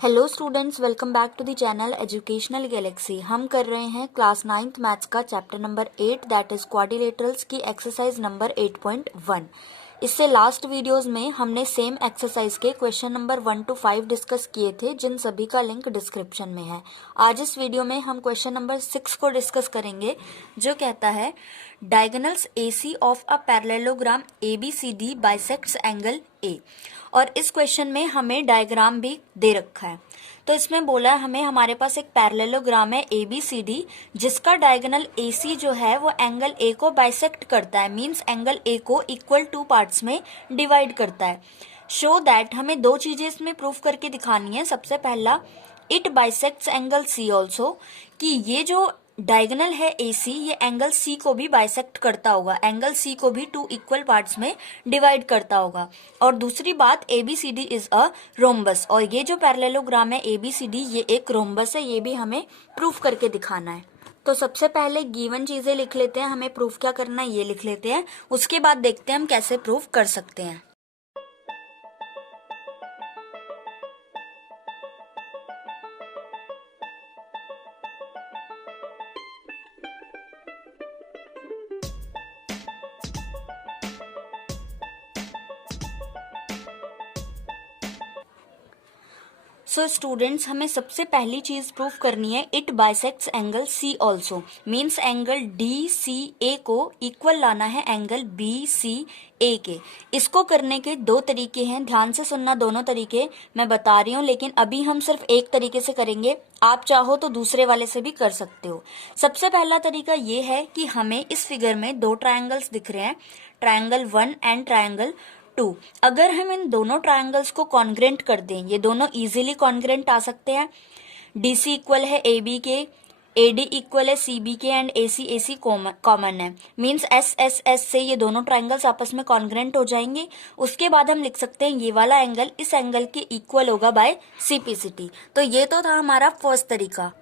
Hello students, welcome back to the channel educational galaxy. हम कर रहे हैं क्लास 9th मैथ्स का chapter number 8 that is quadrilaterals की एक्सरसाइज नंबर 8.1। इससे लास्ट वीडियोस में हमने सेम एक्सरसाइज के क्वेश्चन नंबर 1 to 5 डिस्कस किए थे, जिन सभी का लिंक डिस्क्रिप्शन में है। आज इस वीडियो में हम क्वेश्चन नंबर 6 को डिस्कस करेंगे, जो कहता है diagonals AC of a parallelogram ABCD bisects angle A। और इस क्वेश्चन में हमें डायग्राम भी दे रखा है। तो इसमें बोला है हमें, हमारे पास एक पैरेललोग्राम है ABCD, जिसका डायगोनल AC जो है वो एंगल A को बाइसेक्ट करता है, मींस एंगल A को इक्वल 2 पार्ट्स में डिवाइड करता है। शो दैट, हमें दो चीजें इसमें प्रूफ करके दिखानी है। सबसे पहला, it bisects angle C also, कि ये जो डायगोनल है AC ये एंगल C को भी बाइसेक्ट करता होगा, एंगल C को भी 2 इक्वल पार्ट्स में डिवाइड करता होगा। और दूसरी बात, ABCD इज अ रोम्बस, और ये जो पैरेललोग्राम है ABCD ये एक रोम्बस है, ये भी हमें प्रूफ करके दिखाना है। तो सबसे पहले गिवन चीजें लिख लेते हैं, हमें प्रूफ क्या करना है ये लिख लेते हैं, उसके बाद देखते हैं हम कैसे प्रूफ कर सकते हैं। सो स्टूडेंट्स, हमें सबसे पहली चीज प्रूफ करनी है, it bisects angle C also, means angle DCA को इक्वल लाना है एंगल BCA के। इसको करने के दो तरीके हैं, ध्यान से सुनना, दोनों तरीके मैं बता रही हूँ, लेकिन अभी हम सिर्फ एक तरीके से करेंगे। आप चाहो तो दूसरे वाले से भी कर सकते हो। सबसे पहला तरीका ये है कि हमें इस फिगर में दो ट्रायंगल्स दिख रहे हैं, ट्रायंगल 1 एंड ट्रायंगल 2। अगर हम इन दोनों ट्रायंगल्स को कॉन्ग्रेंट कर दें, ये दोनों इजीली कॉन्ग्रेंट आ सकते हैं। DC इक्वल है AB के, AD इक्वल है CB के, एंड AC कॉमन है, मींस SSS से ये दोनों ट्रायंगल्स आपस में कॉन्ग्रेंट हो जाएंगे। उसके बाद हम लिख सकते हैं ये वाला एंगल इस एंगल के इक्वल होगा बाय CPCT। तो ये तो था हमारा फर्स्ट तरीका।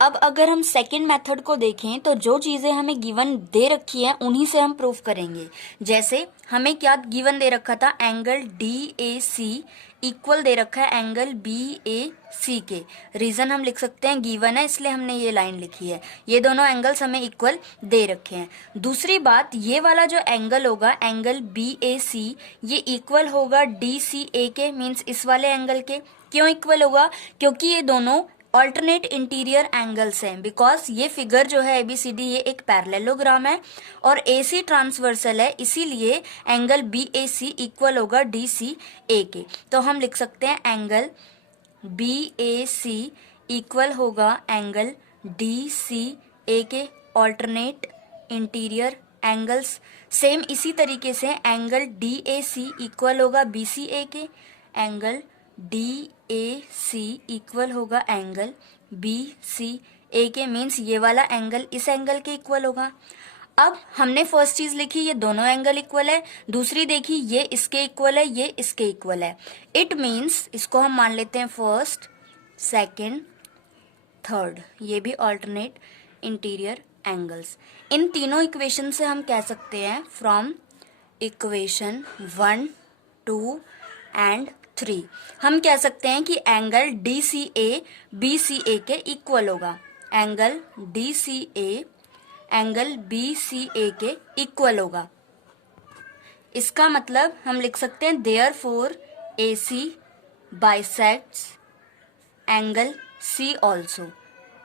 अब अगर हम सेकंड मेथड को देखें तो जो चीजें हमें गिवन दे रखी हैं उन्हीं से हम प्रूफ करेंगे। जैसे हमें क्या गिवन दे रखा था, एंगल DAC इक्वल दे रखा है एंगल BAC के। रीजन हम लिख सकते हैं गिवन है इसलिए हमने ये लाइन लिखी है, ये दोनों एंगल्स हमें इक्वल दे रखे हैं। दूसरी बात, ये वाला जो एंगल होगा एंगल BAC ये इक्वल होगा DCA के, मीन्स इस वाले एंगल के। क्यों इक्वल होगा? क्योंकि ये दोनों ऑल्टरनेट इंटीरियर एंगल्स हैं, बिकॉज ये फिगर जो है ABCD ये एक पैरेललोग्राम है और AC ट्रांसवर्सल है, इसीलिए एंगल BAC इक्वल होगा DCA के। तो हम लिख सकते हैं एंगल BAC इक्वल होगा एंगल DCA के, ऑल्टरनेट इंटीरियर एंगल्स। सेम इसी तरीके से एंगल DAC इक्वल होगा BCA के, एंगल DAC इक्वल होगा एंगल BCA के, मीन्स ये वाला एंगल इस एंगल के इक्वल होगा। अब हमने फर्स्ट चीज लिखी ये दोनों एंगल इक्वल है, दूसरी देखी ये इसके इक्वल है, ये इसके इक्वल है। इट मीन्स इसको हम मान लेते हैं फर्स्ट, सेकंड, थर्ड, ये भी ऑल्टरनेट इंटीरियर एंगल्स। इन तीनों इक्वेशन से हम कह सकते हैं फ्रॉम इक्वेशन 1, 2 एंड 3 हम कह सकते हैं कि एंगल DCA BCA के इक्वल होगा, एंगल DCA एंगल BCA के इक्वल होगा। इसका मतलब हम लिख सकते हैं therefore AC bisects angle C also.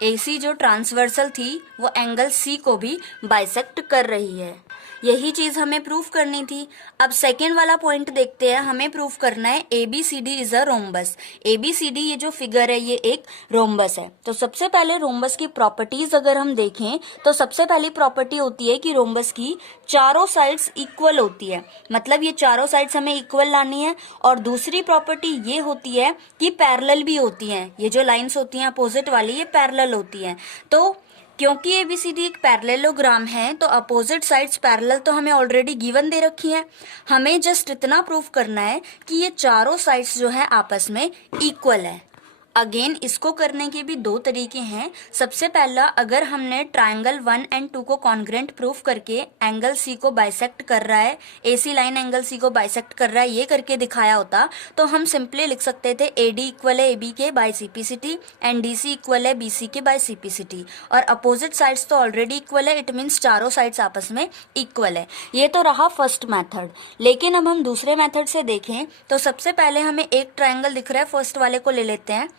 AC जो ट्रांसवर्सल थी वो एंगल C को भी बाइसेक्ट कर रही है। यही चीज हमें प्रूफ करनी थी। अब सेकेंड वाला पॉइंट देखते हैं, हमें प्रूफ करना है ABCD is a rhombus. ABCD ये जो फिगर है ये एक रोम्बस है। तो सबसे पहले रोम्बस की प्रॉपर्टीज अगर हम देखें तो सबसे पहली प्रॉपर्टी होती है कि रोम्बस की चारों साइड्स इक्वल होती है, मतलब ये चारों साइड्स हमें इक्वल लानी है। और दूसरी प्रॉपर्टी ये होती है कि पैरेलल भी होती हैं, ये जो लाइंस होती हैं अपोजिट वाली ये पैरेलल होती हैं। तो क्योंकि ABCD एक पैरेललोग्राम है तो अपोजिट साइड्स पैरेलल तो हमें ऑलरेडी गिवन दे रखी है, हमें जस्ट इतना प्रूफ करना है कि ये चारों साइड्स जो है आपस में इक्वल है। अगेन इसको करने के भी दो तरीके हैं। सबसे पहला, अगर हमने ट्रायंगल 1 एंड 2 को कॉन्ग्रेंट प्रूफ करके एंगल सी को बाइसेक्ट कर रहा है, एसी लाइन एंगल सी को बाइसेक्ट कर रहा है, ये करके दिखाया होता तो हम सिंपली लिख सकते थे एडी इक्वल है एबी के बाय सीपीसिटी एंड डीसी इक्वल है बीसी के बाय सीपीसिटी। और अपोजिट साइड्स तो ऑलरेडी इक्वल है, इट मीन्स चारों साइड्स आपस में इक्वल है। ये तो रहा फर्स्ट मेथड। लेकिन अब हम दूसरे मेथड से देखें तो सबसे पहले हमें एक ट्रायंगल दिख रहा है, फर्स्ट वाले को ले लेते हैं।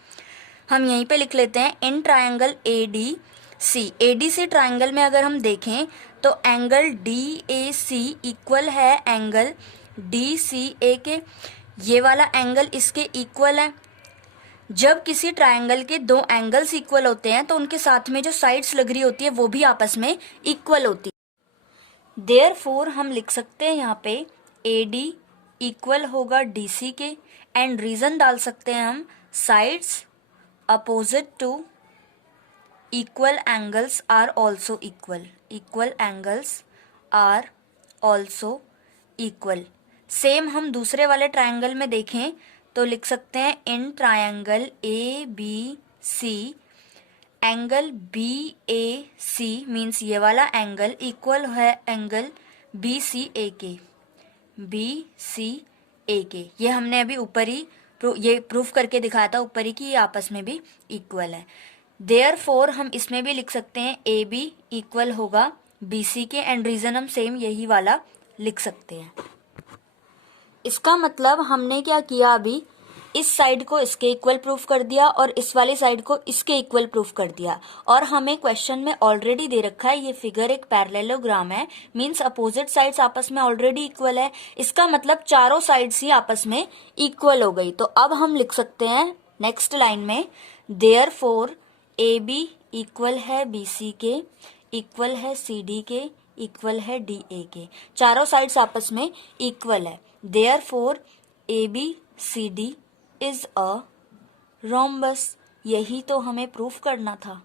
हम यहीं पे लिख लेते हैं इन ट्रायंगल एडीसी ट्रायंगल में अगर हम देखें तो एंगल डीएसी इक्वल है एंगल डीसीए के। ये वाला एंगल इसके इक्वल है। जब किसी ट्रायंगल के दो एंगल्स इक्वल होते हैं तो उनके साथ में जो साइड्स लग रही होती है वो भी आपस में इक्वल होती है। देयरफॉर हम लिख सकते हैं यहाँ पे एडी इक्वल होगा डीसी के एंड रीजन डाल सकते हैं हम sides opposite to equal angles are also equal, equal angles are also equal। Same हम दूसरे वाले ट्रायंगल में देखें तो लिख सकते हैं in triangle A B C angle B A C means ये वाला एंगल इक्वल है एंगल बी सी ए के, बी सी ए के। ये हमने अभी ऊपर ही ये प्रूफ करके दिखाया था ऊपर ही कि ये आपस में भी इक्वल है। देयरफॉर हम इसमें भी लिख सकते हैं ए बी इक्वल होगा बी सी के एंड रीजन हम सेम यही वाला लिख सकते हैं। इसका मतलब हमने क्या किया, अभी इस साइड को इसके इक्वल प्रूफ कर दिया और इस वाली साइड को इसके इक्वल प्रूफ कर दिया। और हमें क्वेश्चन में ऑलरेडी दे रखा है ये फिगर एक पैरेललोग्राम है, मींस अपोजिट साइड्स आपस में ऑलरेडी इक्वल है। इसका मतलब चारों साइड्स ही आपस में इक्वल हो गई। तो अब हम लिख सकते हैं नेक्स्ट लाइन में देयरफॉर ए बी इक्वल है बी सी के, इक्वल है सी डी के, इक्वल है डी ए के। चारों साइड्स आपस में इक्वल है। Therefore A B C D is a rhombus. यही तो हमें प्रूफ करना था।